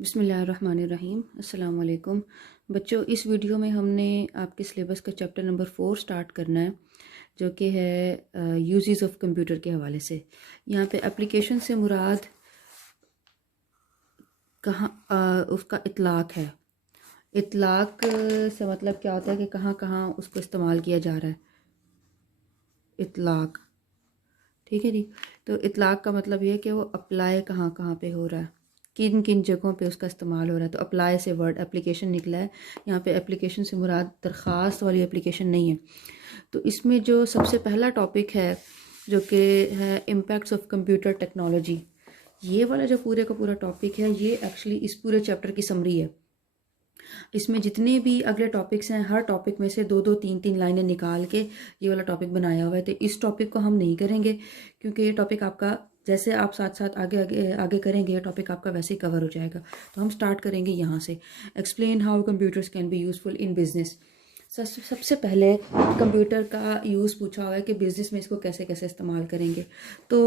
बिस्मिल्लाहिर्रहमानिर्रहीम। अस्सलाम वालेकुम बच्चों। इस वीडियो में हमने आपके सिलेबस का चैप्टर नंबर 4 स्टार्ट करना है, जो कि है यूजेस ऑफ कंप्यूटर के हवाले से। यहाँ पे एप्लीकेशन से मुराद कहाँ उसका इतलाक़ है। इतलाक़ से मतलब क्या होता है कि कहाँ कहाँ उसको इस्तेमाल किया जा रहा है। इतलाक़, ठीक है जी। तो इतलाक़ का मतलब ये है कि वो अप्लाई कहाँ कहाँ पे हो रहा है, किन किन जगहों पे उसका इस्तेमाल हो रहा है। तो अप्लाई से वर्ड एप्लीकेशन निकला है। यहाँ पे एप्लीकेशन से मुराद दरख्वास्त वाली एप्लीकेशन नहीं है। तो इसमें जो सबसे पहला टॉपिक है, जो कि है इम्पैक्ट्स ऑफ कंप्यूटर टेक्नोलॉजी, ये वाला जो पूरे का पूरा टॉपिक है, ये एक्चुअली इस पूरे चैप्टर की समरी है। इसमें जितने भी अगले टॉपिक्स हैं, हर टॉपिक में से दो दो तीन तीन लाइनें निकाल के ये वाला टॉपिक बनाया हुआ है। तो इस टॉपिक को हम नहीं करेंगे, क्योंकि ये टॉपिक आपका जैसे आप साथ साथ आगे आगे आगे करेंगे, ये टॉपिक आपका वैसे ही कवर हो जाएगा। तो हम स्टार्ट करेंगे यहाँ से। Explain how computers can be useful in business. सबसे पहले कंप्यूटर का यूज़ पूछा हुआ है कि बिज़नेस में इसको कैसे कैसे इस्तेमाल करेंगे। तो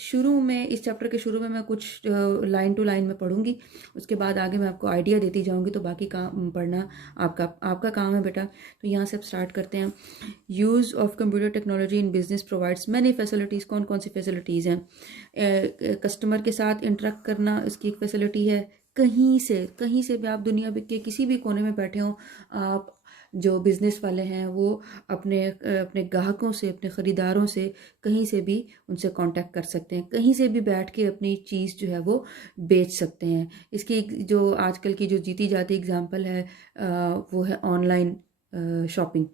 शुरू में, इस चैप्टर के शुरू में मैं कुछ लाइन टू लाइन में पढ़ूंगी, उसके बाद आगे मैं आपको आइडिया देती जाऊंगी। तो बाकी काम पढ़ना आपका काम है बेटा। तो यहाँ से अब स्टार्ट करते हैं। Use of computer technology in business provides many facilities. कौन कौन सी फैसिलिटीज़ हैं? कस्टमर के साथ इंटरेक्ट करना इसकी एक फैसिलिटी है। कहीं से भी आप दुनिया के किसी भी कोने में बैठे हों, आप जो बिज़नेस वाले हैं वो अपने अपने ग्राहकों से, अपने ख़रीदारों से कहीं से भी उनसे कांटेक्ट कर सकते हैं। कहीं से भी बैठ के अपनी चीज़ जो है वो बेच सकते हैं। इसकी जो आजकल की जो जीती जाती एग्जांपल है, वो है ऑनलाइन शॉपिंग।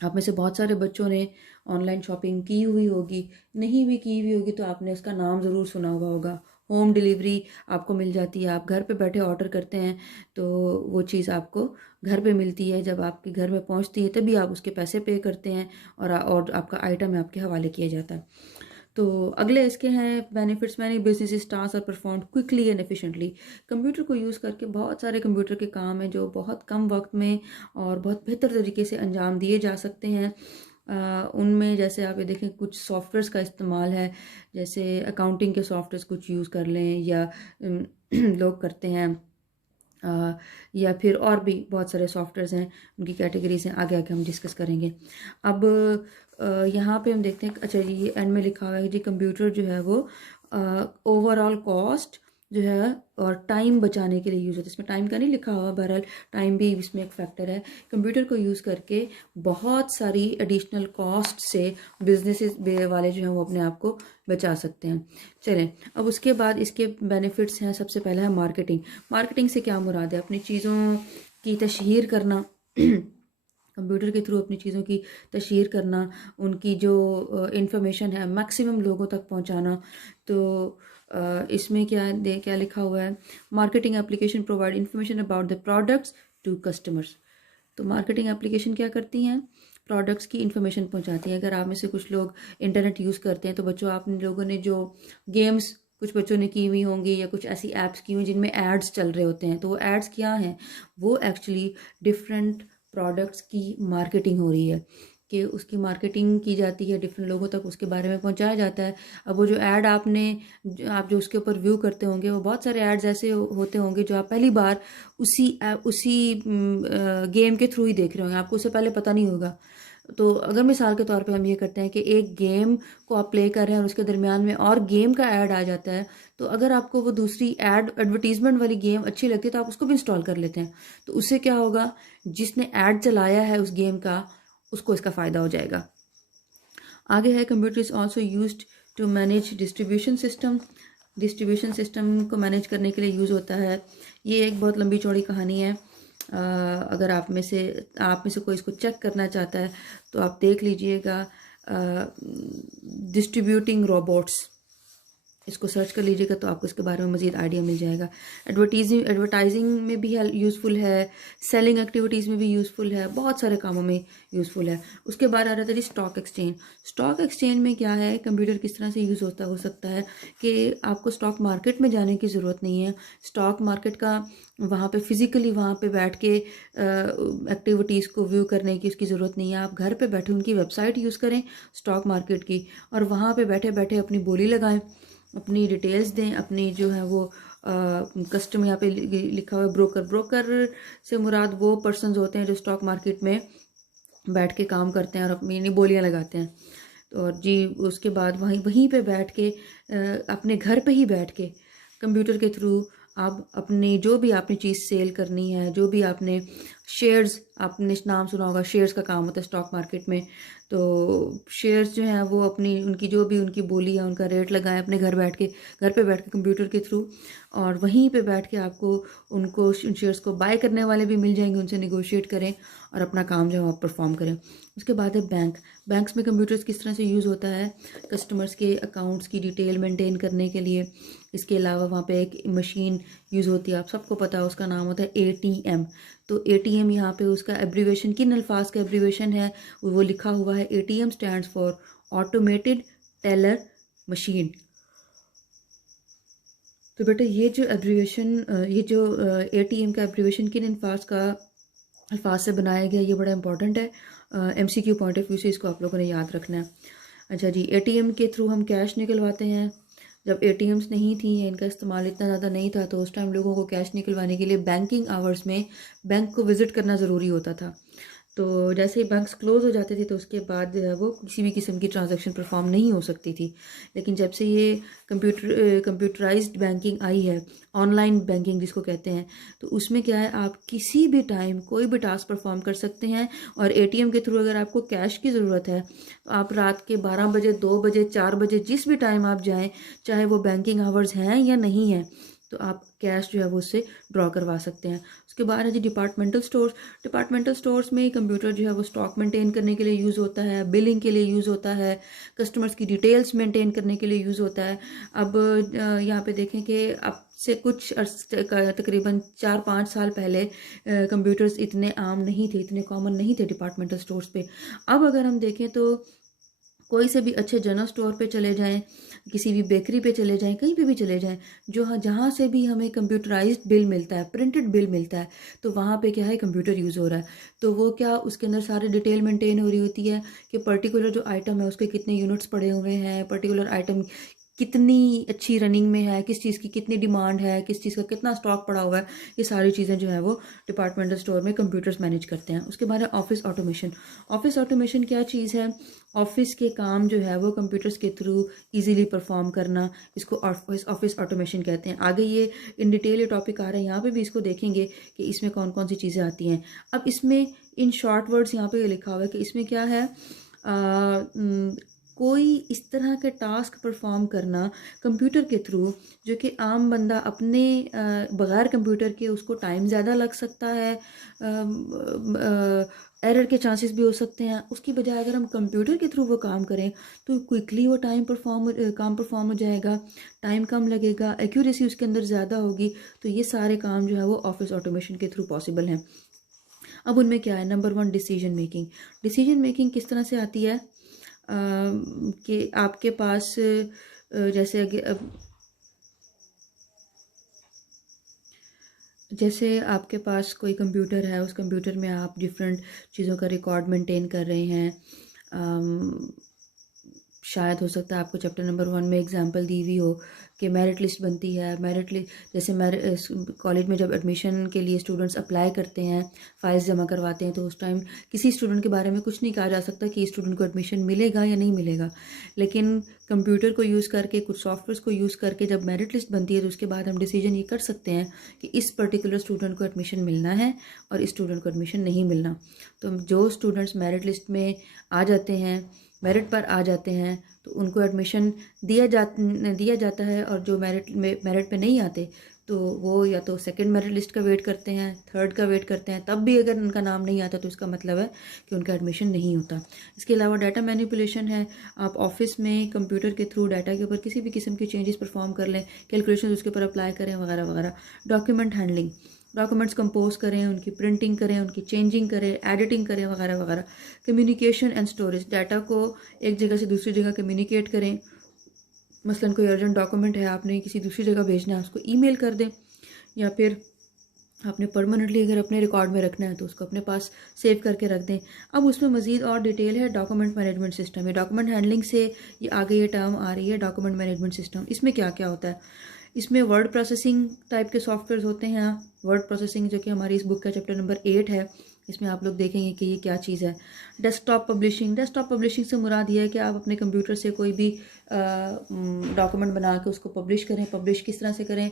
आप में से बहुत सारे बच्चों ने ऑनलाइन शॉपिंग की हुई होगी, नहीं भी की हुई होगी तो आपने उसका नाम ज़रूर सुना हुआ होगा। होम डिलीवरी आपको मिल जाती है, आप घर पे बैठे ऑर्डर करते हैं तो वो चीज़ आपको घर पे मिलती है। जब आपके घर में पहुंचती है तभी आप उसके पैसे पे करते हैं और आपका आइटम है आपके हवाले किया जाता है। तो अगले इसके हैं benefits. Many business task are perform quickly and efficiently. Computer को यूज़ करके बहुत सारे कंप्यूटर के काम हैं जो बहुत कम वक्त में और बहुत बेहतर तरीके से अंजाम दिए जा सकते हैं। उनमें जैसे आप ये देखें, कुछ सॉफ्टवेयर्स का इस्तेमाल है, जैसे अकाउंटिंग के सॉफ्टवेयर्स कुछ यूज़ कर लें, या लोग करते हैं, या फिर और भी बहुत सारे सॉफ्टवेयर्स हैं, उनकी कैटेगरीज हैं, आगे आगे हम डिस्कस करेंगे। अब यहाँ पे हम देखते हैं, अच्छा ये एंड में लिखा हुआ है जी कंप्यूटर जो है वो ओवरऑल कॉस्ट जो है और टाइम बचाने के लिए यूज़ होता है। इसमें टाइम का नहीं लिखा हुआ, बहरहाल टाइम भी इसमें एक फैक्टर है। कंप्यूटर को यूज़ करके बहुत सारी एडिशनल कॉस्ट से बिजनेसेस वाले जो हैं वो अपने आप को बचा सकते हैं। चलें, अब उसके बाद इसके बेनिफिट्स हैं। सबसे पहला है मार्केटिंग। मार्केटिंग से क्या मुराद है? अपनी चीज़ों की तशहीर करना कंप्यूटर के थ्रू अपनी चीज़ों की तशहीर करना, उनकी जो इंफॉर्मेशन है मैक्सिमम लोगों तक पहुंचाना। तो इसमें क्या लिखा हुआ है? Marketing application provide information about the products to customers. तो मार्केटिंग एप्लीकेशन क्या करती हैं? प्रोडक्ट्स की इन्फॉर्मेशन पहुंचाती हैं। अगर आप में से कुछ लोग इंटरनेट यूज़ करते हैं तो बच्चों, आप लोगों ने जो गेम्स कुछ बच्चों ने की हुई होंगी, या कुछ ऐसी ऐप्स की हुई जिनमें एड्स चल रहे होते हैं, तो वो एड्स क्या हैं? वो एक्चुअली डिफरेंट प्रोडक्ट्स की मार्केटिंग हो रही है, कि उसकी मार्केटिंग की जाती है, डिफरेंट लोगों तक उसके बारे में पहुंचाया जाता है। अब वो जो ऐड आप जो उसके ऊपर व्यू करते होंगे, वो बहुत सारे ऐड्स ऐसे होते होंगे जो आप पहली बार उसी गेम के थ्रू ही देख रहे होंगे, आपको उससे पहले पता नहीं होगा। तो अगर मिसाल के तौर पे हम ये करते हैं कि एक गेम को आप प्ले कर रहे हैं और उसके दरमियान में और गेम का ऐड आ जाता है, तो अगर आपको वो दूसरी एडवर्टीजमेंट वाली गेम अच्छी लगती है तो आप उसको भी इंस्टॉल कर लेते हैं। तो उससे क्या होगा? जिसने ऐड चलाया है उस गेम का, उसको इसका फ़ायदा हो जाएगा। आगे है computer is also used to manage distribution system. Distribution system को मैनेज करने के लिए यूज़ होता है। ये एक बहुत लंबी चौड़ी कहानी है। अगर आप में से कोई इसको चेक करना चाहता है तो आप देख लीजिएगा, डिस्ट्रीब्यूटिंग रोबोट्स, इसको सर्च कर लीजिएगा तो आपको इसके बारे में मज़ीद आइडिया मिल जाएगा। एडवर्टाइजिंग में भी यूज़फुल है, सेलिंग एक्टिविटीज़ में भी यूज़फुल है, बहुत सारे कामों में यूज़फुल है। उसके बाद आ रहा था जी स्टॉक एक्सचेंज। स्टॉक एक्सचेंज में क्या है, कंप्यूटर किस तरह से यूज़ हो सकता है कि आपको स्टॉक मार्केट में जाने की ज़रूरत नहीं है। स्टॉक मार्केट का वहाँ पे फिज़िकली वहाँ पे बैठ के एक्टिविटीज़ को व्यू करने की उसकी ज़रूरत नहीं है। आप घर पे बैठे उनकी वेबसाइट यूज़ करें स्टॉक मार्केट की, और वहाँ पे बैठे बैठे अपनी बोली लगाएं, अपनी डिटेल्स दें, अपनी जो है वो कस्टम यहाँ पे लिखा हुआ है ब्रोकर। ब्रोकर से मुराद वो पर्सनस होते हैं जो स्टॉक मार्केट में बैठ के काम करते हैं और अपनी बोलियां लगाते हैं। और जी उसके बाद वहीं वहीं पे बैठ के अपने घर पे ही बैठ के कंप्यूटर के थ्रू आप अपनी जो भी आपने चीज़ सेल करनी है, जो भी आपने शेयर्स, आपने नाम सुना होगा शेयर्स का काम होता है स्टॉक मार्केट में। तो शेयर्स जो हैं वो अपनी उनकी जो भी उनकी बोली है उनका रेट लगाएं अपने घर बैठ के, घर पे बैठ के कंप्यूटर के थ्रू, और वहीं पे बैठ के आपको उनको उन शेयर्स को बाय करने वाले भी मिल जाएंगे, उनसे निगोशिएट करें और अपना काम जो है आप परफॉर्म करें। उसके बाद है बैंक। बैंक्स में कंप्यूटर्स किस तरह से यूज़ होता है, कस्टमर्स के अकाउंट्स की डिटेल मेंटेन करने के लिए। इसके अलावा वहाँ पे एक मशीन यूज़ होती है, आप सबको पता है, उसका नाम होता है ATM। तो ATM यहाँ पे उसका एब्रीवेशन, किन अल्फाज का एब्रीवेशन है वो लिखा हुआ है। ATM stands for automated teller machine. तो बेटा ये जो एब्रीवेशन, ये जो ATM का एब्रीवेशन किन अल्फाज से बनाया गया, ये बड़ा इंपॉर्टेंट है। MCQ पॉइंट ऑफ व्यू से इसको आप लोगों ने याद रखना है। अच्छा जी, ATM के थ्रू हम कैश निकलवाते हैं। जब ATMs नहीं थी, इनका इस्तेमाल इतना ज़्यादा नहीं था, तो उस टाइम लोगों को कैश निकलवाने के लिए बैंकिंग आवर्स में बैंक को विज़िट करना ज़रूरी होता था। तो जैसे ही बैंक्स क्लोज हो जाते थे तो उसके बाद जो है वो किसी भी किस्म की ट्रांजैक्शन परफॉर्म नहीं हो सकती थी। लेकिन जब से ये कंप्यूटराइज्ड बैंकिंग आई है, ऑनलाइन बैंकिंग जिसको कहते हैं, तो उसमें क्या है, आप किसी भी टाइम कोई भी टास्क परफॉर्म कर सकते हैं। और ATM के थ्रू अगर आपको कैश की ज़रूरत है तो आप रात के 12 बजे, 2 बजे, 4 बजे, जिस भी टाइम आप जाएँ, चाहे वो बैंकिंग आवर्स हैं या नहीं हैं, तो आप कैश जो है वो उससे ड्रॉ करवा सकते हैं। उसके बाद है जी डिपार्टमेंटल स्टोर्स। डिपार्टमेंटल स्टोर्स में कंप्यूटर जो है वो स्टॉक मेंटेन करने के लिए यूज़ होता है, बिलिंग के लिए यूज़ होता है, कस्टमर्स की डिटेल्स मेंटेन करने के लिए यूज़ होता है। अब यहाँ पे देखें कि अब से कुछ तकरीबन 4-5 साल पहले कंप्यूटर्स इतने आम नहीं थे, इतने कॉमन नहीं थे डिपार्टमेंटल स्टोर्स पे। अब अगर हम देखें तो कोई से भी अच्छे जनरल स्टोर पे चले जाएं, किसी भी बेकरी पे चले जाएं, कहीं पे भी चले जाएं, जहाँ से भी हमें कंप्यूटराइज्ड बिल मिलता है, प्रिंटेड बिल मिलता है, तो वहाँ पे क्या है, कंप्यूटर यूज़ हो रहा है। तो वो क्या, उसके अंदर सारी डिटेल मेंटेन हो रही होती है कि पर्टिकुलर जो आइटम है उसके कितने यूनिट्स पड़े हुए हैं, पर्टिकुलर आइटम कितनी अच्छी रनिंग में है, किस चीज़ की कितनी डिमांड है, किस चीज़ का कितना स्टॉक पड़ा हुआ है, ये सारी चीज़ें जो है वो डिपार्टमेंटल स्टोर में कंप्यूटर्स मैनेज करते हैं। उसके बाद है ऑफिस ऑटोमेशन। ऑफिस ऑटोमेशन क्या चीज़ है, ऑफिस के काम जो है वो कंप्यूटर्स के थ्रू इजीली परफॉर्म करना, इसको ऑफिस ऑटोमेशन कहते हैं। आगे ये इन डिटेल ये टॉपिक आ रहा है, यहाँ पे भी इसको देखेंगे कि इसमें कौन कौन सी चीज़ें आती हैं। अब इसमें इन शॉर्ट वर्ड्स यहाँ पे लिखा हुआ है कि इसमें क्या है, कोई इस तरह के टास्क परफॉर्म करना कंप्यूटर के थ्रू जो कि आम बंदा अपने बग़ैर कंप्यूटर के उसको टाइम ज़्यादा लग सकता है, एरर के चांसेस भी हो सकते हैं। उसकी बजाय अगर हम कंप्यूटर के थ्रू वो काम करें तो क्विकली वो काम परफॉर्म हो जाएगा, टाइम कम लगेगा, एक्यूरेसी उसके अंदर ज़्यादा होगी। तो ये सारे काम जो है वो ऑफिस ऑटोमेशन के थ्रू पॉसिबल हैं। अब उनमें क्या है, number 1 decision making. Decision making किस तरह से आती है कि आपके पास जैसे आपके पास कोई कंप्यूटर है, उस कंप्यूटर में आप डिफरेंट चीज़ों का रिकॉर्ड मेंटेन कर रहे हैं। शायद हो सकता है आपको चैप्टर नंबर 1 में एग्जांपल दी हुई हो कि मेरिट लिस्ट बनती है। मेरिट लिस्ट जैसे कॉलेज में जब एडमिशन के लिए स्टूडेंट्स अप्लाई करते हैं, फाइल्स जमा करवाते हैं, तो उस टाइम किसी स्टूडेंट के बारे में कुछ नहीं कहा जा सकता कि स्टूडेंट को एडमिशन मिलेगा या नहीं मिलेगा। लेकिन कंप्यूटर को यूज़ करके, कुछ सॉफ्टवेयर को यूज़ करके जब मेरिट लिस्ट बनती है तो उसके बाद हम डिसीजन ये कर सकते हैं कि इस पर्टिकुलर स्टूडेंट को एडमिशन मिलना है और इस स्टूडेंट को एडमिशन नहीं मिलना। तो जो स्टूडेंट्स मेरिट लिस्ट में आ जाते हैं, मेरिट पर आ जाते हैं, तो उनको एडमिशन दिया जाता है। और जो मेरिट पे नहीं आते तो वो या तो सेकंड मेरिट लिस्ट का वेट करते हैं, थर्ड का वेट करते हैं, तब भी अगर उनका नाम नहीं आता तो इसका मतलब है कि उनका एडमिशन नहीं होता। इसके अलावा डाटा मैनिपुलेशन है। आप ऑफिस में कंप्यूटर के थ्रू डाटा के ऊपर किसी भी किस्म के चेंजेस परफॉर्म कर लें, कैलकुलेशन उसके ऊपर अप्लाई करें, वगैरह वगैरह। डॉक्यूमेंट हैंडलिंग, डॉक्यूमेंट्स कंपोज करें, उनकी प्रिंटिंग करें, उनकी चेंजिंग करें, एडिटिंग करें, वगैरह वगैरह। कम्युनिकेशन एंड स्टोरेज, डाटा को एक जगह से दूसरी जगह कम्युनिकेट करें। मसलन कोई अर्जेंट डॉक्यूमेंट है, आपने किसी दूसरी जगह भेजना है, उसको ईमेल कर दें, या फिर आपने परमानेंटली अगर अपने रिकॉर्ड में रखना है तो उसको अपने पास सेव करके रख दें। अब उसमें मज़ीद और डिटेल है, डॉक्यूमेंट मैनेजमेंट सिस्टम। ये डॉक्यूमेंट हैंडलिंग से ये आगे ये टर्म आ रही है, डॉक्यूमेंट मैनेजमेंट सिस्टम। इसमें क्या क्या होता है, इसमें वर्ड प्रोसेसिंग टाइप के सॉफ्टवेयर होते हैं। वर्ड प्रोसेसिंग जो कि हमारी इस बुक का चैप्टर नंबर 8 है, इसमें आप लोग देखेंगे कि ये क्या चीज़ है। डेस्कटॉप पब्लिशिंग से मुराद ये है कि आप अपने कंप्यूटर से कोई भी डॉक्यूमेंट बना के उसको पब्लिश करें। पब्लिश किस तरह से करें?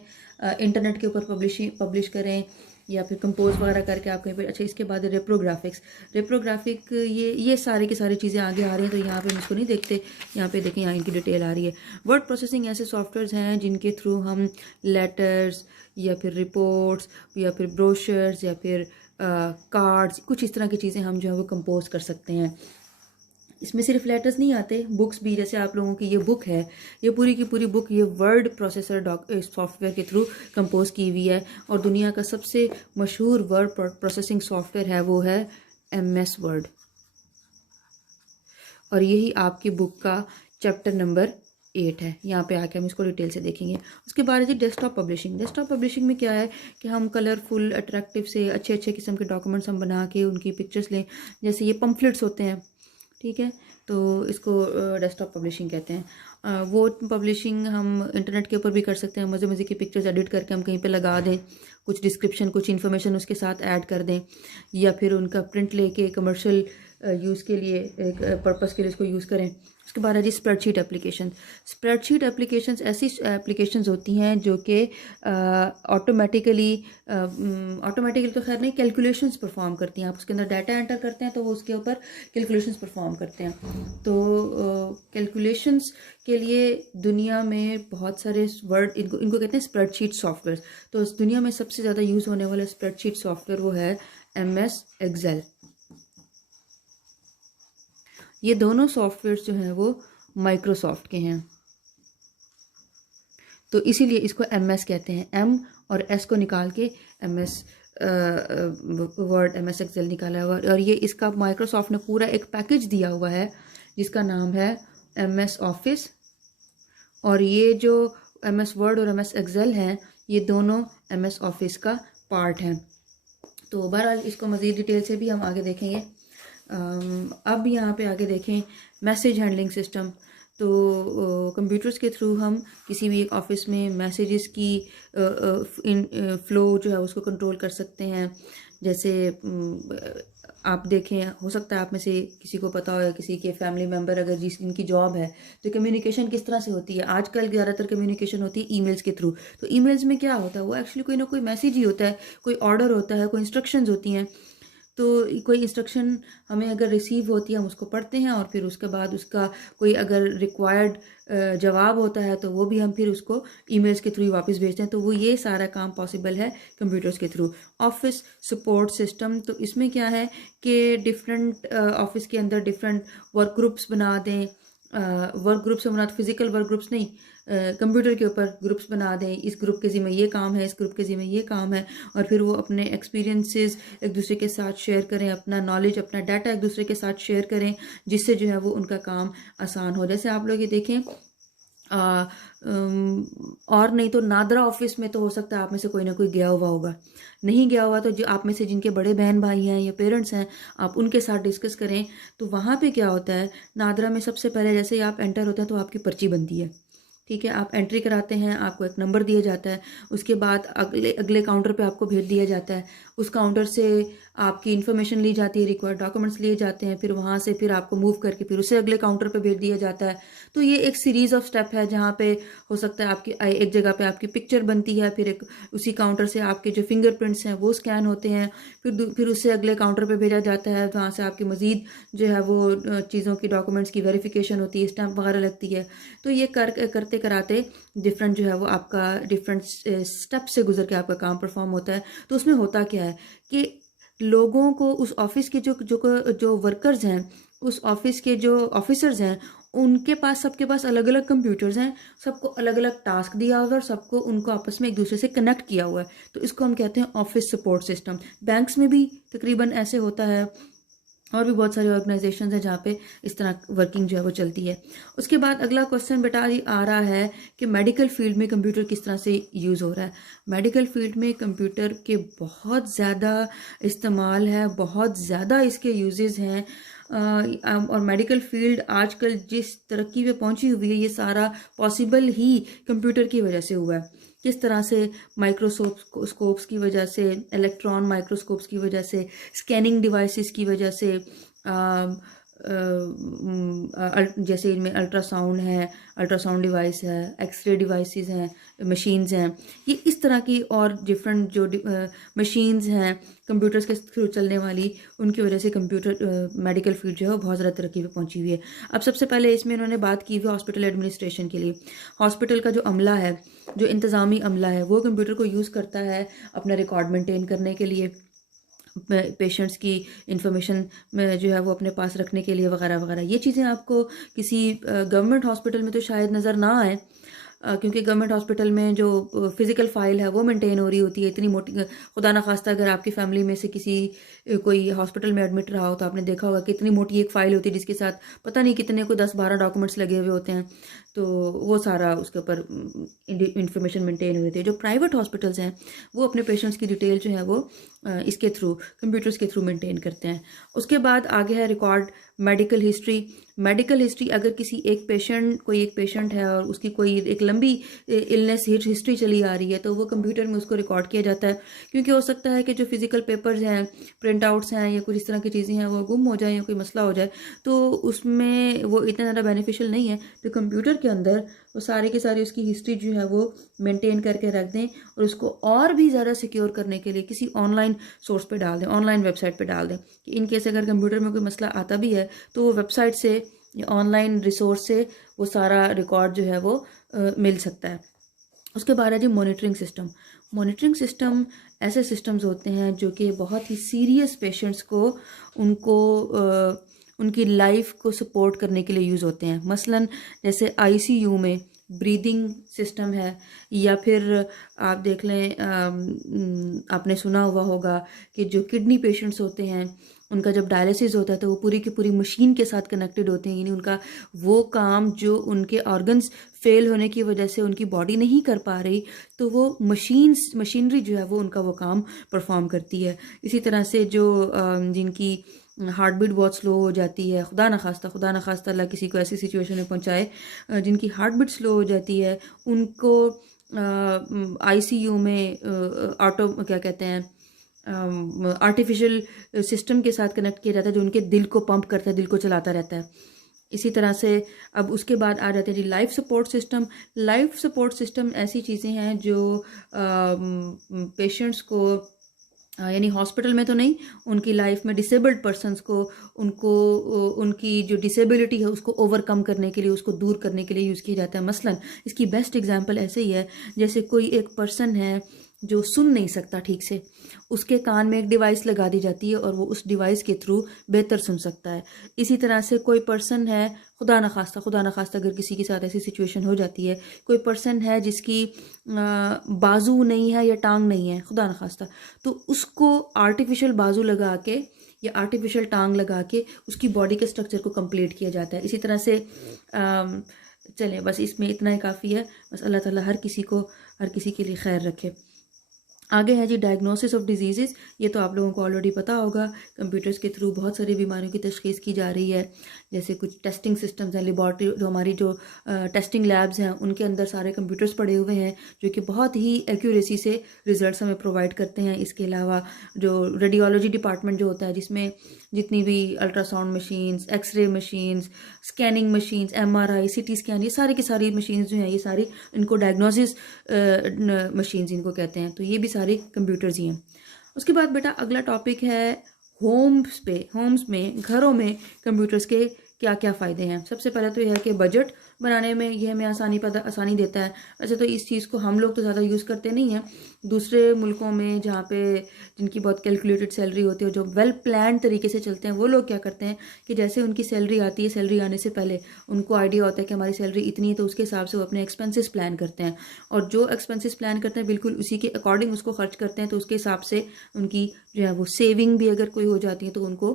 इंटरनेट के ऊपर पब्लिश करें या फिर कंपोज वगैरह करके आप कहीं पर। अच्छा, इसके बाद रेप्रोग्राफिक ये सारी की सारी चीज़ें आगे आ रही हैं, तो यहाँ पे हम इसको नहीं देखते। यहाँ पे देखें, यहाँ इनकी डिटेल आ रही है। वर्ड प्रोसेसिंग ऐसे सॉफ्टवेयर्स हैं जिनके थ्रू हम लेटर्स या फिर रिपोर्ट्स या फिर ब्रोशर्स या फिर कार्ड्स, कुछ इस तरह की चीज़ें हम जो है वो कंपोज कर सकते हैं। इसमें सिर्फ लेटर्स नहीं आते, बुक्स भी। जैसे आप लोगों की ये बुक है, ये पूरी की पूरी बुक ये वर्ड प्रोसेसर सॉफ्टवेयर के थ्रू कंपोज की हुई है। और दुनिया का सबसे मशहूर वर्ड प्रोसेसिंग सॉफ्टवेयर है वो है MS वर्ड। और यही आपकी बुक का चैप्टर नंबर 8 है। यहाँ पे आके हम इसको डिटेल से देखेंगे। उसके बाद है जी डेस्कटॉप पब्लिशिंग में क्या है कि हम कलरफुल अट्रैक्टिव से अच्छे अच्छे किस्म के डॉक्यूमेंट्स हम बना के उनकी पिक्चर्स लें। जैसे ये पम्फलेट्स होते हैं, ठीक है, तो इसको डेस्कटॉप पब्लिशिंग कहते हैं। वो पब्लिशिंग हम इंटरनेट के ऊपर भी कर सकते हैं। मज़े मज़े की पिक्चर्स एडिट करके हम कहीं पे लगा दें, कुछ डिस्क्रिप्शन कुछ इन्फॉर्मेशन उसके साथ ऐड कर दें, या फिर उनका प्रिंट लेके कमर्शियल यूज़ के लिए, एक पर्पस के लिए इसको यूज़ करें। उसके बाद है जी स्प्रेडशीट एप्लीकेशंस ऐसी एप्लीकेशंस होती हैं जो कि ऑटोमेटिकली तो खैर नहीं, कैलकुलेशंस परफॉर्म करती हैं। आप उसके अंदर डाटा एंटर करते हैं तो वो उसके ऊपर कैलकुलेशंस परफॉर्म करते हैं। तो कैलकुलेशंस के लिए दुनिया में बहुत सारे वर्ड, इनको कहते हैं स्प्रेडशीट सॉफ्टवेयर। तो इस दुनिया में सबसे ज़्यादा यूज़ होने वाला स्प्रेडशीट सॉफ्टवेयर वो है MS एक्सेल। ये दोनों सॉफ्टवेयर्स जो हैं वो माइक्रोसॉफ्ट के हैं, तो इसीलिए इसको MS कहते हैं। M और S को निकाल के MS वर्ड MS एक्सेल निकाला हुआ। और ये इसका माइक्रोसॉफ्ट ने पूरा एक पैकेज दिया हुआ है जिसका नाम है MS ऑफिस। और ये जो MS वर्ड और MS एक्सेल हैं, ये दोनों MS ऑफिस का पार्ट हैं। तो बहरहाल इसको मज़ीद डिटेल से भी हम आगे देखेंगे। अब यहाँ पे आगे देखें मैसेज हैंडलिंग सिस्टम। तो कंप्यूटर्स के थ्रू हम किसी भी एक ऑफिस में मैसेजेस की फ्लो जो है उसको कंट्रोल कर सकते हैं। जैसे आप देखें, हो सकता है आप में से किसी को पता हो या किसी के फैमिली मेम्बर अगर जिनकी जॉब है, तो कम्युनिकेशन किस तरह से होती है। आजकल ज़्यादातर कम्युनिकेशन होती है ईमेल्स के थ्रू। तो ईमेल्स में क्या होता है, वो एक्चुअली कोई ना कोई मैसेज ही होता है, कोई ऑर्डर होता है, कोई इंस्ट्रक्शंस होती हैं। तो कोई इंस्ट्रक्शन हमें अगर रिसीव होती है, हम उसको पढ़ते हैं और फिर उसके बाद उसका कोई अगर रिक्वायर्ड जवाब होता है तो वो भी हम फिर उसको ईमेल्स के थ्रू वापस भेजते हैं। तो वो ये सारा काम पॉसिबल है कंप्यूटर्स के थ्रू। ऑफिस सपोर्ट सिस्टम, तो इसमें क्या है कि डिफरेंट ऑफिस के अंदर डिफरेंट वर्क ग्रुप्स बना दें। वर्क ग्रुप से मुराद फिजिकल वर्क ग्रुप्स नहीं, कंप्यूटर के ऊपर ग्रुप्स बना दें। इस ग्रुप के ज़िम्मे ये काम है, इस ग्रुप के ज़िम्मे ये काम है, और फिर वो अपने एक्सपीरियंसेस एक दूसरे के साथ शेयर करें, अपना नॉलेज अपना डाटा एक दूसरे के साथ शेयर करें, जिससे जो है वो उनका काम आसान हो। जैसे आप लोग ये देखें, और नहीं तो नादरा ऑफिस में तो हो सकता है आप में से कोई ना कोई गया हुआ होगा। नहीं गया हुआ तो जो आप में से जिनके बड़े बहन भाई हैं या पेरेंट्स हैं, आप उनके साथ डिस्कस करें। तो वहाँ पे क्या होता है, नादरा में सबसे पहले जैसे ही आप एंटर होते हैं तो आपकी पर्ची बनती है, ठीक है। आप एंट्री कराते हैं, आपको एक नंबर दिया जाता है। उसके बाद अगले काउंटर पे आपको भेज दिया जाता है। उस काउंटर से आपकी इन्फॉर्मेशन ली जाती है, रिक्वायर्ड डॉक्यूमेंट्स लिए जाते हैं। फिर वहाँ से फिर आपको मूव करके फिर उसे अगले काउंटर पे भेज दिया जाता है। तो ये एक सीरीज़ ऑफ स्टेप है जहाँ पे हो सकता है आपकी एक जगह पे आपकी पिक्चर बनती है, फिर एक उसी काउंटर से आपके जो फिंगरप्रिंट्स हैं वो स्कैन होते हैं, फिर उससे अगले काउंटर पे भेजा जाता है। वहाँ से आपकी मज़ीद जो है वो चीज़ों की डॉक्यूमेंट्स की वेरिफिकेशन होती है, स्टैंप वगैरह लगती है। तो ये करते कराते डिफरेंट जो है वो आपका डिफरेंट स्टेप से गुजर के आपका काम परफॉर्म होता है। तो उसमें होता क्या है कि लोगों को उस ऑफिस के जो वर्कर्स हैं, उस ऑफिस के जो ऑफिसर्स हैं, उनके पास सबके पास अलग अलग कंप्यूटर्स हैं, सबको अलग अलग टास्क दिया हुआ है और सबको उनको आपस में एक दूसरे से कनेक्ट किया हुआ है। तो इसको हम कहते हैं ऑफिस सपोर्ट सिस्टम। बैंक्स में भी तकरीबन ऐसे होता है, और भी बहुत सारे ऑर्गेनाइजेशन हैं जहाँ पे इस तरह वर्किंग जो है वो चलती है। उसके बाद अगला क्वेश्चन बेटा आ रहा है कि मेडिकल फील्ड में कंप्यूटर किस तरह से यूज़ हो रहा है। मेडिकल फील्ड में कंप्यूटर के बहुत ज़्यादा इस्तेमाल है, बहुत ज़्यादा इसके यूजेस हैं। और मेडिकल फील्ड आजकल जिस तरक्की पे पहुंची हुई है, ये सारा पॉसिबल ही कंप्यूटर की वजह से हुआ है। किस तरह से माइक्रोस्कोप्स की वजह से, इलेक्ट्रॉन माइक्रोस्कोप्स की वजह से, स्कैनिंग डिवाइसेस की वजह से, जैसे इनमें अल्ट्रासाउंड है, अल्ट्रासाउंड डिवाइस है, एक्सरे डिवाइसेस हैं, मशीन्स हैं, ये इस तरह की और डिफरेंट जो मशीन्स हैं कंप्यूटर्स के थ्रू चलने वाली, उनकी वजह से कंप्यूटर मेडिकल फील्ड जो है वो बहुत ज़्यादा तरक्की पे पहुंची हुई है। अब सबसे पहले इसमें इन्होंने बात की हुई हॉस्पिटल एडमिनिस्ट्रेशन के लिए। हॉस्पिटल का जो अमला है, जो इंतज़ामी अमला है, वो कंप्यूटर को यूज़ करता है अपना रिकॉर्ड मेंटेन करने के लिए, पेशेंट्स की इंफॉर्मेशन में जो है वो अपने पास रखने के लिए वगैरह वगैरह। ये चीज़ें आपको किसी गवर्नमेंट हॉस्पिटल में तो शायद नज़र ना आए, क्योंकि गवर्नमेंट हॉस्पिटल में जो फिज़िकल फ़ाइल है वो मेंटेन हो रही होती है इतनी मोटी। खुदा ना खास्ता अगर आपकी फैमिली में से किसी कोई हॉस्पिटल में एडमिट रहा हो तो आपने देखा होगा कि इतनी मोटी एक फ़ाइल होती है जिसके साथ पता नहीं कितने को 10-12 डॉक्यूमेंट्स लगे हुए होते हैं, तो वो सारा उसके ऊपर इंफॉर्मेशन मेंटेन हुई होती है। जो प्राइवेट हॉस्पिटल्स हैं वो अपने पेशेंट्स की डिटेल जो है वो इसके थ्रू, कंप्यूटर्स के थ्रू मेंटेन करते हैं। उसके बाद आगे है record medical history. Medical history, अगर किसी कोई एक पेशेंट है और उसकी कोई एक लंबी इलनेस हिस्ट्री चली आ रही है तो वो कंप्यूटर में उसको रिकॉर्ड किया जाता है, क्योंकि हो सकता है कि जो फिजिकल पेपर्स हैं, प्रिंट आउट्स हैं या कुछ इस तरह की चीज़ें हैं वो गुम हो जाए या कोई मसला हो जाए, तो उसमें वो इतना ज़्यादा बेनिफिशियल नहीं है। तो कंप्यूटर के अंदर वो सारी की सारी उसकी हिस्ट्री जो है वो मेंटेन करके रख दें और उसको और भी ज़्यादा सिक्योर करने के लिए किसी ऑनलाइन सोर्स पे डाल दें, ऑनलाइन वेबसाइट पे डाल दें, कि इन केस अगर कंप्यूटर में कोई मसला आता भी है तो वो वेबसाइट से या ऑनलाइन रिसोर्स से वो सारा रिकॉर्ड जो है वो मिल सकता है। उसके बाद है जी मॉनिटरिंग सिस्टम। मॉनिटरिंग सिस्टम ऐसे सिस्टम्स होते हैं जो कि बहुत ही सीरियस पेशेंट्स को उनको उनकी लाइफ को सपोर्ट करने के लिए यूज़ होते हैं। मसलन जैसे आईसीयू में ब्रीदिंग सिस्टम है, या फिर आप देख लें, आपने सुना हुआ होगा कि जो किडनी पेशेंट्स होते हैं उनका जब डायलिसिस होता है तो वो पूरी की पूरी मशीन के साथ कनेक्टेड होते हैं, यानी उनका वो काम जो उनके ऑर्गन्स फेल होने की वजह से उनकी बॉडी नहीं कर पा रही, तो वो मशीनरी जो है वो उनका वो काम परफॉर्म करती है। इसी तरह से जो जिनकी हार्ट बीट बहुत स्लो हो जाती है, खुदा न खास्ता अल्लाह किसी को ऐसी सिचुएशन में पहुंचाए, जिनकी हार्ट बीट स्लो हो जाती है, उनको आईसीयू में ऑटो क्या कहते हैं, आर्टिफिशियल सिस्टम के साथ कनेक्ट किया जाता है जो उनके दिल को पंप करता है, दिल को चलाता रहता है। इसी तरह से अब उसके बाद आ जाते हैं जी life support system. Life support system ऐसी चीज़ें हैं जो पेशेंट्स को यानी हॉस्पिटल में तो नहीं, उनकी लाइफ में डिसेबल्ड पर्सन्स को उनको उनकी जो डिसेबिलिटी है उसको ओवरकम करने के लिए, उसको दूर करने के लिए यूज़ किया जाता है। मसलन इसकी बेस्ट एग्जांपल ऐसे ही है, जैसे कोई एक पर्सन है जो सुन नहीं सकता ठीक से, उसके कान में एक डिवाइस लगा दी जाती है और वो उस डिवाइस के थ्रू बेहतर सुन सकता है। इसी तरह से कोई पर्सन है, खुदा न खास्ता अगर किसी के साथ ऐसी सिचुएशन हो जाती है, कोई पर्सन है जिसकी बाजू नहीं है या टांग नहीं है, खुदा न खास्ता, तो उसको आर्टिफिशियल बाजू लगा के या आर्टिफिशियल टांग लगा के उसकी बॉडी के स्ट्रक्चर को कंप्लीट किया जाता है। इसी तरह से चलें, बस इसमें इतना ही काफ़ी है। बस अल्लाह ताला हर किसी के लिए खैर रखे। आगे है जी डायग्नोसिस ऑफ डिजीज़। ये तो आप लोगों को ऑलरेडी पता होगा, कंप्यूटर्स के थ्रू बहुत सारी बीमारियों की तशख़ीस की जा रही है। जैसे कुछ टेस्टिंग सिस्टम्स हैं, लेबॉर्ट्री जो हमारी जो टेस्टिंग लैब्स हैं उनके अंदर सारे कंप्यूटर्स पड़े हुए हैं जो कि बहुत ही एक्यूरेसी से रिजल्ट्स हमें प्रोवाइड करते हैं। इसके अलावा जो रेडियोलॉजी डिपार्टमेंट जो होता है, जिसमें जितनी भी ultrasound machines, x-ray machines, scanning machines, MRI, CT scan, ये सारी की सारी मशीन्स जो हैं ये सारी इनको डायग्नोसिस मशीन्स इनको कहते हैं, तो ये भी सारी कंप्यूटर्स ही हैं। उसके बाद बेटा अगला टॉपिक है होम्स में, घरों में कंप्यूटर्स के क्या क्या फ़ायदे हैं। सबसे पहले तो यह है कि बजट बनाने में यह हमें आसानी देता है। वैसे तो इस चीज़ को हम लोग तो ज़्यादा यूज़ करते नहीं हैं, दूसरे मुल्कों में जहाँ पे जिनकी बहुत कैलकुलेटेड सैलरी होती है, जो वेल प्लान तरीके से चलते हैं, वो लोग क्या करते हैं कि जैसे उनकी सैलरी आती है, सैलरी आने से पहले उनको आइडिया होता है कि हमारी सैलरी इतनी है, तो उसके हिसाब से वो अपने एक्सपेंसेस प्लान करते हैं, और जो एक्सपेंसेस प्लान करते हैं बिल्कुल उसी के अकॉर्डिंग उसको खर्च करते हैं। तो उसके हिसाब से उनकी जो है वो सेविंग भी अगर कोई हो जाती है तो उनको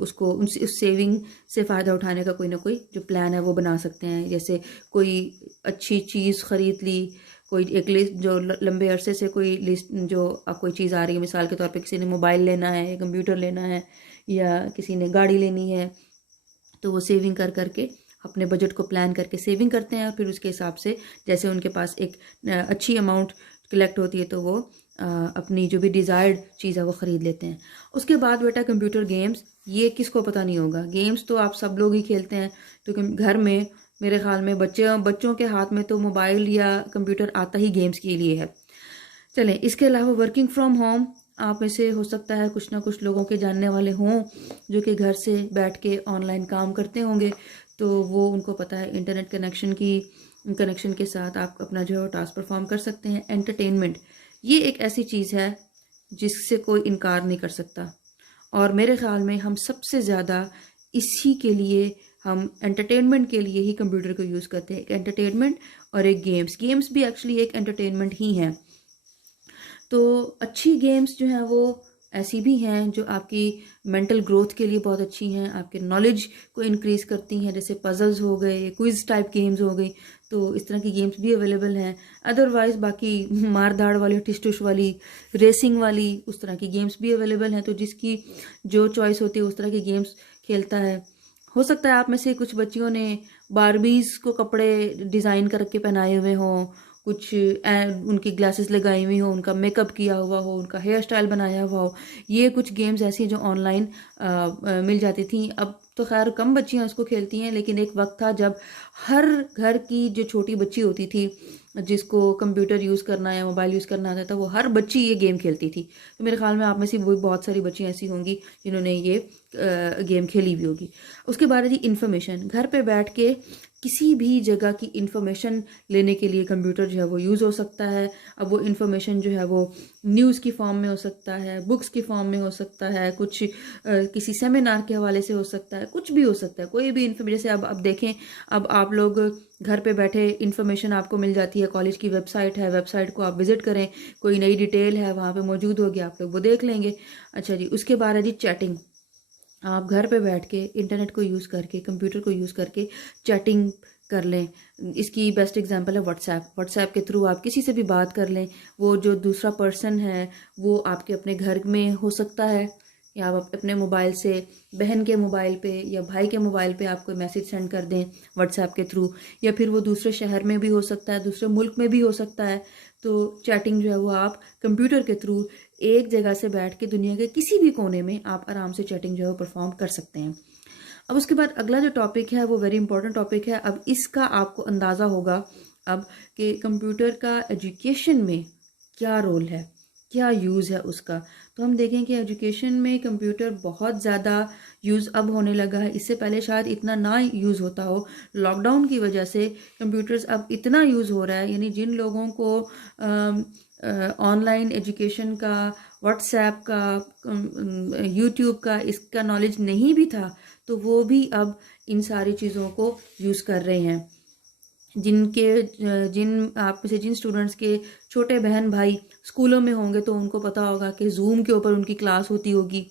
उस सेविंग से फ़ायदा उठाने का कोई ना कोई जो प्लान है वो बना सकते हैं। जैसे कोई अच्छी चीज़ ख़रीद ली, कोई एक लिस्ट जो लंबे अरसे से कोई लिस्ट जो कोई चीज़ आ रही है, मिसाल के तौर पे किसी ने मोबाइल लेना है, कंप्यूटर लेना है, या किसी ने गाड़ी लेनी है, तो वो सेविंग कर करके अपने बजट को प्लान करके सेविंग करते हैं और फिर उसके हिसाब से जैसे उनके पास एक अच्छी अमाउंट कलेक्ट होती है तो वो अपनी जो भी डिज़ायर्ड चीज़ है वो ख़रीद लेते हैं। उसके बाद बेटा कंप्यूटर गेम्स, ये किसको पता नहीं होगा, गेम्स तो आप सब लोग ही खेलते हैं। तो घर में मेरे ख्याल में बच्चों के हाथ में तो मोबाइल या कंप्यूटर आता ही गेम्स के लिए है। चलें, इसके अलावा वर्किंग फ्रॉम होम, आप में से हो सकता है कुछ ना कुछ लोगों के जानने वाले हों जो कि घर से बैठ के ऑनलाइन काम करते होंगे, तो वो उनको पता है इंटरनेट कनेक्शन के साथ आप अपना जो है टास्क परफॉर्म कर सकते हैं। एंटरटेनमेंट, ये एक ऐसी चीज़ है जिससे कोई इनकार नहीं कर सकता, और मेरे ख्याल में हम सबसे ज़्यादा इसी के लिए, हम एंटरटेनमेंट के लिए ही कंप्यूटर को यूज़ करते हैं। एक एंटरटेनमेंट और एक गेम्स भी एक्चुअली एक एंटरटेनमेंट ही है। तो अच्छी गेम्स जो हैं वो ऐसी भी हैं जो आपकी मेंटल ग्रोथ के लिए बहुत अच्छी हैं, आपके नॉलेज को इंक्रीज़ करती हैं, जैसे पजल्स हो गए, क्विज़ टाइप गेम्स हो गई, तो इस तरह की गेम्स भी अवेलेबल हैं। अदरवाइज़ बाकी मार धाड़ वाली, टिश टुश वाली, रेसिंग वाली, उस तरह की गेम्स भी अवेलेबल हैं। तो जिसकी जो चॉइस होती है उस तरह की गेम्स खेलता है। हो सकता है आप में से कुछ बच्चियों ने बारबीज़ को कपड़े डिज़ाइन करके पहनाए हुए हों, कुछ उनकी ग्लासेस लगाई हुई हो, उनका मेकअप किया हुआ हो, उनका हेयर स्टाइल बनाया हुआ हो। ये कुछ गेम्स ऐसी जो ऑनलाइन मिल जाती थी। अब तो खैर कम बच्चियां इसको खेलती हैं, लेकिन एक वक्त था जब हर घर की जो छोटी बच्ची होती थी जिसको कंप्यूटर यूज़ करना या मोबाइल यूज़ करना आता था, वो हर बच्ची ये गेम खेलती थी। तो मेरे ख्याल में आप में से वो बहुत सारी बच्चियाँ ऐसी होंगी जिन्होंने ये गेम खेली हुई होगी। उसके बाद है जी इन्फॉर्मेशन। घर पे बैठ के किसी भी जगह की इन्फॉर्मेशन लेने के लिए कंप्यूटर जो है वो यूज़ हो सकता है। अब वो इन्फॉर्मेशन जो है वो न्यूज़ की फॉर्म में हो सकता है, बुक्स की फॉर्म में हो सकता है, कुछ किसी सेमिनार के हवाले से हो सकता है, कुछ भी हो सकता है, कोई भी इन्फॉर्मेशन। जैसे अब देखें, अब आप लोग घर पे बैठे इन्फॉर्मेशन आपको मिल जाती है, कॉलेज की वेबसाइट है, वेबसाइट को आप विज़िट करें, कोई नई डिटेल है वहाँ पे मौजूद होगी, आप लोग वो देख लेंगे। अच्छा जी, उसके बाद है जी चैटिंग। आप घर पे बैठ के इंटरनेट को यूज़ करके, कंप्यूटर को यूज़ करके चैटिंग कर लें। इसकी बेस्ट एग्जांपल है व्हाट्सएप के थ्रू आप किसी से भी बात कर लें। वो जो दूसरा पर्सन है वो आपके अपने घर में हो सकता है, या आप अपने मोबाइल से बहन के मोबाइल पे या भाई के मोबाइल पे आप कोई मैसेज सेंड कर दें व्हाट्सएप के थ्रू, या फिर वो दूसरे शहर में भी हो सकता है, दूसरे मुल्क में भी हो सकता है। तो चैटिंग जो है वो आप कंप्यूटर के थ्रू एक जगह से बैठ के दुनिया के किसी भी कोने में आप आराम से चैटिंग जो है वो परफॉर्म कर सकते हैं। अब उसके बाद अगला जो टॉपिक है वो वेरी इंपॉर्टेंट टॉपिक है। अब इसका आपको अंदाज़ा होगा अब कि कंप्यूटर का एजुकेशन में क्या रोल है, क्या यूज़ है उसका। तो हम देखें कि एजुकेशन में कंप्यूटर बहुत ज़्यादा यूज़ अब होने लगा है। इससे पहले शायद इतना ना यूज़ होता हो। लॉकडाउन की वजह से कंप्यूटर्स अब इतना यूज़ हो रहा है, यानी जिन लोगों को ऑनलाइन एजुकेशन का, व्हाट्सएप का, यूट्यूब का इसका नॉलेज नहीं भी था, तो वो भी अब इन सारी चीज़ों को यूज़ कर रहे हैं। जिन आप में से जिन स्टूडेंट्स के छोटे बहन भाई स्कूलों में होंगे तो उनको पता होगा कि जूम के ऊपर उनकी क्लास होती होगी,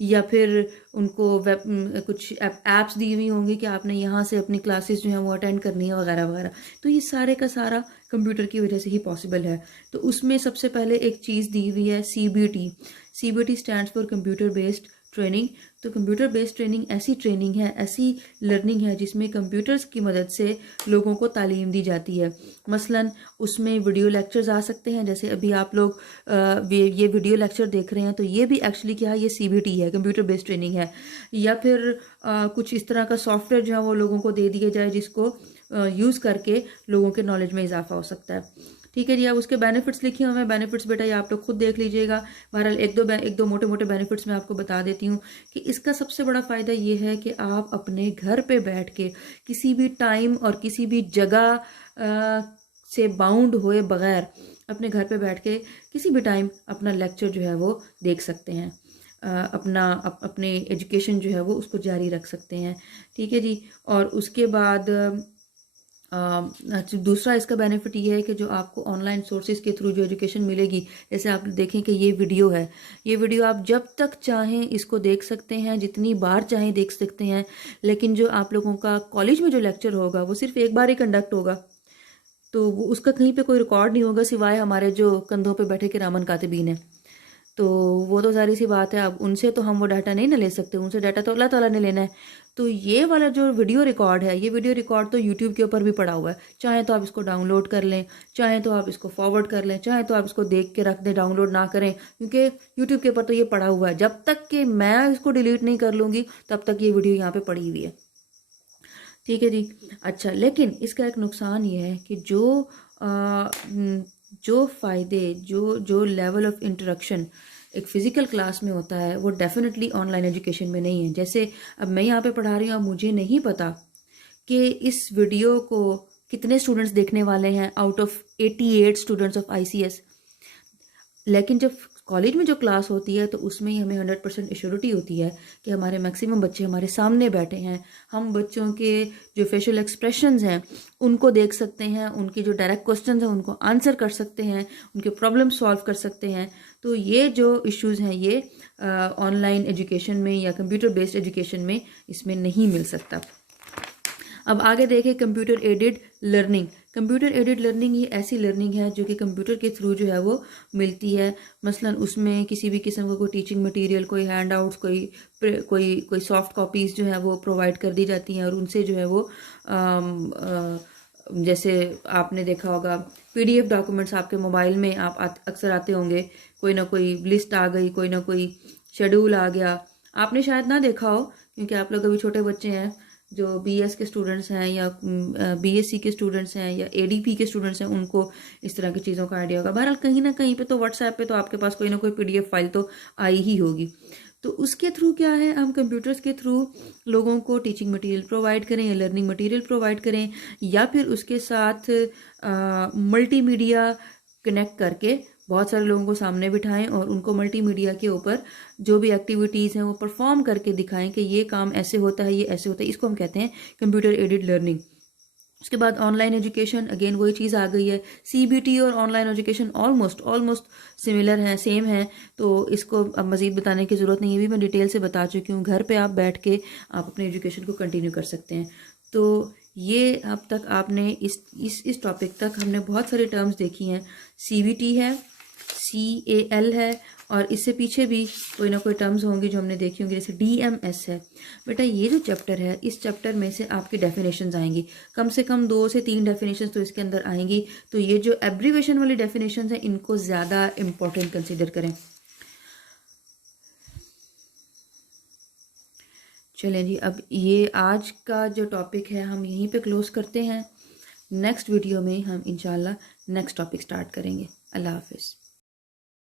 या फिर उनको कुछ ऐप्स दी हुई होंगी कि आपने यहाँ से अपनी क्लासेस जो हैं वो अटेंड करनी है वगैरह वगैरह। तो ये सारे का सारा कंप्यूटर की वजह से ही पॉसिबल है। तो उसमें सबसे पहले एक चीज़ दी हुई है CBT। CBT stands for computer based training. तो कंप्यूटर बेस्ड ट्रेनिंग ऐसी ट्रेनिंग है, ऐसी लर्निंग है जिसमें कंप्यूटर्स की मदद से लोगों को तालीम दी जाती है। मसलन उसमें वीडियो लेक्चर्स आ सकते हैं, जैसे अभी आप लोग ये वीडियो लेक्चर देख रहे हैं, तो ये भी एक्चुअली क्या है, ये CBT है, कंप्यूटर बेस्ड ट्रेनिंग है। या फिर कुछ इस तरह का सॉफ्टवेयर जो है वो लोगों को दे दिया जाए जिसको यूज़ करके लोगों के नॉलेज में इजाफा हो सकता है। ठीक है जी। अब उसके बेनिफिट्स लिखे हुए हैं, बेनिफिट्स बेटा ये आप लोग खुद देख लीजिएगा। बहरहाल एक दो मोटे मोटे बेनिफिट्स मैं आपको बता देती हूँ कि इसका सबसे बड़ा फ़ायदा ये है कि आप अपने घर पे बैठ के किसी भी टाइम और किसी भी जगह से बाउंड हुए बगैर अपने घर पे बैठ के किसी भी टाइम अपना लेक्चर जो है वो देख सकते हैं, अपने एजुकेशन जो है वो उसको जारी रख सकते हैं। ठीक है जी। और उसके बाद दूसरा इसका बेनिफिट ये है कि जो आपको ऑनलाइन सोर्सेज के थ्रू जो एजुकेशन मिलेगी, जैसे आप देखें कि ये वीडियो है, ये वीडियो आप जब तक चाहें इसको देख सकते हैं, जितनी बार चाहें देख सकते हैं। लेकिन जो आप लोगों का कॉलेज में जो लेक्चर होगा वो सिर्फ एक बार ही कंडक्ट होगा, तो वो उसका कहीं पे कोई रिकॉर्ड नहीं होगा सिवाय हमारे जो कंधों पे बैठे किरामन कातिबीन है। तो वो तो सारी सी बात है, अब उनसे तो हम वो डाटा नहीं ना ले सकते, उनसे डाटा तो अल्लाह ताला ने लेना है। तो ये वाला जो वीडियो रिकॉर्ड है, ये वीडियो रिकॉर्ड तो यूट्यूब के ऊपर भी पड़ा हुआ है, चाहे तो आप इसको डाउनलोड कर लें, चाहे तो आप इसको फॉरवर्ड कर लें, चाहे तो आप इसको देख के रख दें, डाउनलोड ना करें, क्योंकि यूट्यूब के ऊपर तो ये पड़ा हुआ है। जब तक कि मैं इसको डिलीट नहीं कर लूँगी तब तक ये वीडियो यहाँ पे पड़ी हुई है। ठीक है जी। अच्छा, लेकिन इसका एक नुकसान ये है कि जो फ़ायदे, जो लेवल ऑफ इंटरेक्शन एक फ़िज़िकल क्लास में होता है वो डेफिनेटली ऑनलाइन एजुकेशन में नहीं है। जैसे अब मैं यहाँ पे पढ़ा रही हूँ, अब मुझे नहीं पता कि इस वीडियो को कितने स्टूडेंट्स देखने वाले हैं out of 88 students of ICS. लेकिन जब कॉलेज में जो क्लास होती है तो उसमें ही हमें 100% एश्योरिटी होती है कि हमारे मैक्सिमम बच्चे हमारे सामने बैठे हैं, हम बच्चों के जो फेशियल एक्सप्रेशंस हैं उनको देख सकते हैं, उनकी जो डायरेक्ट क्वेश्चंस हैं उनको आंसर कर सकते हैं, उनके प्रॉब्लम सॉल्व कर सकते हैं। तो ये जो इश्यूज़ हैं ये ऑनलाइन एजुकेशन में या कंप्यूटर बेस्ड एजुकेशन में इसमें नहीं मिल सकता। अब आगे देखें computer aided learning. Computer aided learning ये ऐसी लर्निंग है जो कि कंप्यूटर के थ्रू जो है वो मिलती है। मसलन उसमें किसी भी किस्म का कोई टीचिंग मटेरियल, कोई हैंड आउट्स, कोई सॉफ्ट कॉपीज़ जो है वो प्रोवाइड कर दी जाती हैं और उनसे जो है वो जैसे आपने देखा होगा पीडीएफ डॉक्यूमेंट्स आपके मोबाइल में आप अक्सर आते होंगे, कोई ना कोई लिस्ट आ गई, कोई ना कोई शेड्यूल आ गया। आपने शायद ना देखा हो क्योंकि आप लोग अभी छोटे बच्चे हैं, जो बीएस के स्टूडेंट्स हैं या बीएससी के स्टूडेंट्स हैं या एडीपी के स्टूडेंट्स हैं उनको इस तरह की चीज़ों का आइडिया होगा। बहरहाल कहीं ना कहीं पे तो व्हाट्सएप पे तो आपके पास कोई ना कोई पीडीएफ फाइल तो आई ही होगी। तो उसके थ्रू क्या है, हम कंप्यूटर्स के थ्रू लोगों को टीचिंग मटेरियल प्रोवाइड करें या लर्निंग मटेरियल प्रोवाइड करें, या फिर उसके साथ मल्टीमीडिया कनेक्ट करके बहुत सारे लोगों को सामने बिठाएं और उनको मल्टीमीडिया के ऊपर जो भी एक्टिविटीज़ हैं वो परफॉर्म करके दिखाएं कि ये काम ऐसे होता है, ये ऐसे होता है। इसको हम कहते हैं कंप्यूटर एडेड लर्निंग। उसके बाद ऑनलाइन एजुकेशन, अगेन वही चीज़ आ गई है। सीबीटी और ऑनलाइन एजुकेशन ऑलमोस्ट सिमिलर हैं, सेम हैं, तो इसको अब मज़ीद बताने की ज़रूरत नहीं है, भी मैं डिटेल से बता चुकी हूँ। घर पे आप बैठ के आप अपने एजुकेशन को कंटिन्यू कर सकते हैं। तो ये अब तक आपने इस टॉपिक तक हमने बहुत सारी टर्म्स देखी हैं। सीबीटी है, CAL है, और इससे पीछे भी कोई ना कोई टर्म्स होंगी जो हमने देखी होंगी, जैसे DMS है। बेटा ये जो चैप्टर है, इस चैप्टर में से आपकी डेफिनेशंस आएंगी, कम से कम 2 से 3 डेफिनेशंस तो इसके अंदर आएंगी। तो ये जो एब्रीवेशन वाली डेफिनेशंस हैं इनको ज़्यादा इम्पोर्टेंट कंसिडर करें। चलें जी, अब ये आज का जो टॉपिक है हम यहीं पे क्लोज करते हैं। नेक्स्ट वीडियो में हम इंशाल्लाह नेक्स्ट टॉपिक स्टार्ट करेंगे। अल्लाह हाफिज़।